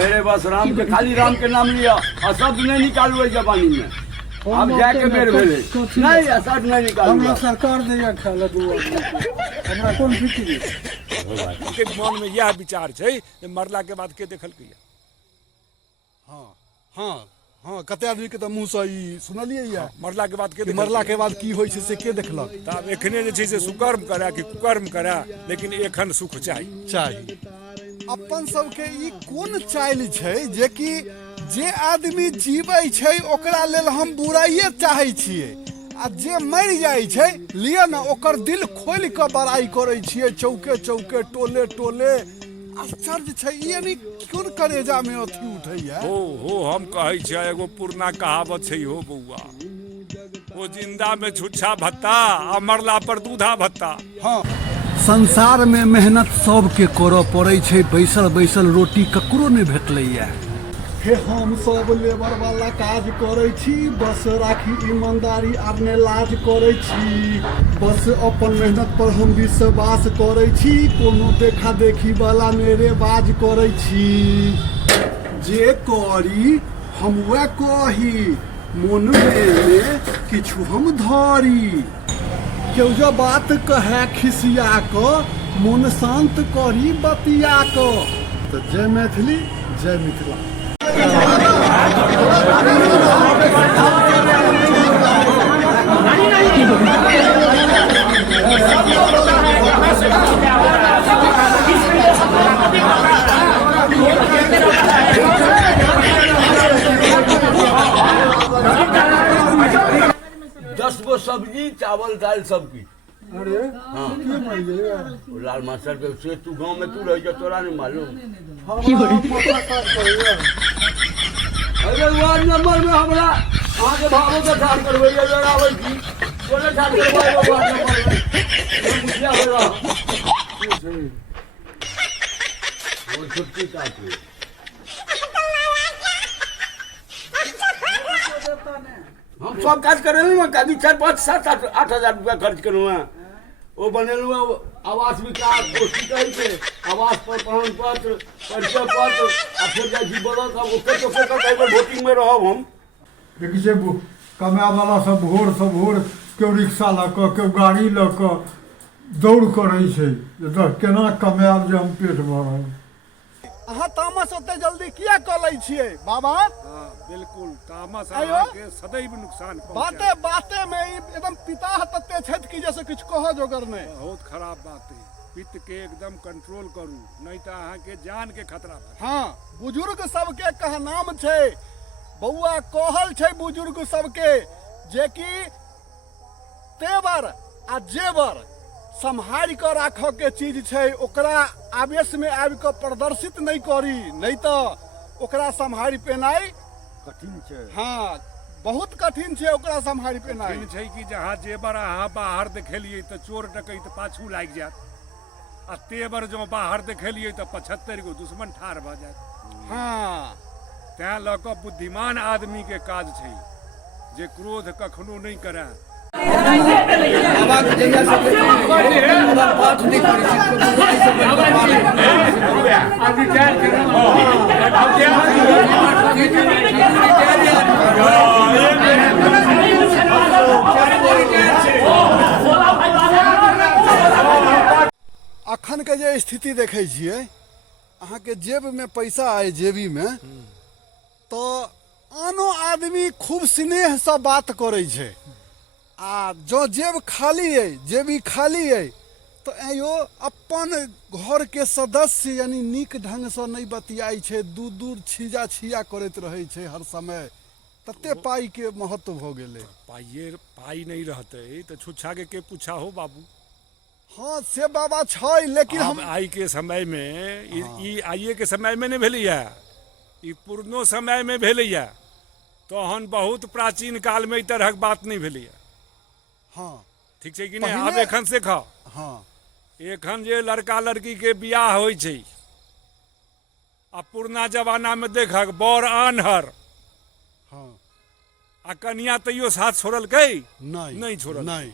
मेरे बस राम के खाली राम के नाम लिया और शब्द नहीं निकालू जबानी में। अब जाके मेरे भेले नहीं शब्द नहीं निकालू। हमरा सरकार देगा खाला दुआ हमरा कौन फिक्र के मन में यह विचार है जे मरला के बाद के देखल के। हाँ हाँ हाँ कते आदमी के तो मुंह से ई सुनलिए या मरला के बाद के कि मरला के बाद की होई छै से के देखलक। तब एखने जे छै से सुकर्म करा कि कुकर्म करा, लेकिन एखन सुख चाही। अपन सबके ई कोन चाइल छै जे कि जे आदमी जीवै छै ओकरा लेल हम बुराइए चाहै छियै आ जे मरि जाइ छै लिअ न ओकर दिल खोलि कऽ बड़ाई करै छियै चौके चौके टोले टोले। आश्चर्य छै ई यानी कोन करेजा में अथी उठैया। हो हम कहै छियै एगो पुरना कहावत छै हो बउआ, वो जिंदा में छुच्छा भत्ता आ मरला पर दूधा भत्ता। हाँ संसार में मेहनत सबके करऽ पड़ै छै, बैसल बैसल रोटी ककरो नहीं भेटलैया। हे हम सब लेबर वाला काज करै छी, बस राखी ईमानदारी आरने लाज करै छी, बस अपन मेहनत पर हम विश्वास करै छी, कोनो देखा देखी वाला मेरे बाज करै छी। जे करी हम वह कही, मन में किछु हम धरी, केओ जो बात कहे खिसिया क मन शांत करी बतिया क। तो जय मैथिली जय मिथिला। दस गो सब्जी चावल दाल सबकी। अरे हाँ लाल मास्टर के से तू गांव में तू रह जा तोरा नहीं मालूम। अरे वार्ड नंबर में हमरा वहाँ के भावों का ठाड़ करवाई जरा वही की बोले ठाड़ करवाई वो वार्ड नंबर में मुखिया हो रहा वो छुट्टी काटी। हम सब काज करे ना कभी 4 5 7 8 हजार रुपया खर्च करूँ वो बनेलू आवास विकास कोशिश करी के आवास पर प्रमाण पत्र परिचय पत्र आ फिर जा जी बोला था ओके तो फिर कई बार वोटिंग में रहब हम। देखी छै कमाए वाला सब भोर केओ रिक्शा लऽ कऽ केओ गाड़ी लऽ कऽ दौड़ करै छै जे केना कमाएब जे हम पेट भरब। अहाँ तामस ओते जल्दी किया कऽ लै छियै बाबा। हाँ बिल्कुल तामस के सदैव नुकसान बाते बाते में एकदम पिता तत्ते छथि कि जैसे कुछ कहो जोगर नहीं। बहुत खराब बात है, पित्त के एकदम कंट्रोल करू नहीं तो अहाँ के जान के खतरा बा। हाँ बुजुर्ग सबके कहा नाम छै बउआ कहल छै बुजुर्ग सबके जे कि तेवर आ जेवर संभाल कर राख के चीज छै, ओकरा आवेश में आबि कऽ प्रदर्शित नहीं करी नहीं तो ओकरा संभाल पेनाई कठिन छै। हाँ बहुत कठिन छै ओकरा संभाल पेनाई। कठिन छै कि जहाँ जेबर अहाँ बाहर देखेलिए तो चोर डकैत पाछू लागि जायत आ तेवर जो बाहर देखेलिए तो 75 गो दुश्मन ठार भऽ जायत। हाँ तैं लऽ कऽ बुद्धिमान आदमी के काज छै जे क्रोध कखनो नहीं करे। अखन के जे स्थिति देखे छियै अहाँ के जेब में पैसा आए जेबी में तो आनो आदमी खूब स्नेह से बात करे छै आ जो जेब खाली है जेबी खाली है तो यो अपन घर के सदस्य यानी नीक ढंग से नहीं बतियाई छै, दूर दूर छिजा छिया करैत रहे छै हर समय। तते पाई के महत्व भ गेले। पाई नहीं रहते तो छुच्छा के पूछा हो बाबू। हाँ से बाबा छै लेकिन हम आई के समय में ई आइए के समय में नहीं भेलैया, ई पुरनो समय में भेलैया तहन बहुत प्राचीन काल में ई तरहक बात नहीं भेलैया। हाँ ठीक छै कि नहीं। आब एखन से खा हाँ एखन जे लड़का लड़की के बियाह होइ छै आ पुरना जमाना में देखक बर आन्हर हाँ आ कनिया तैयो साथ छोड़लकै नहीं नहीं छोड़ल। नहीं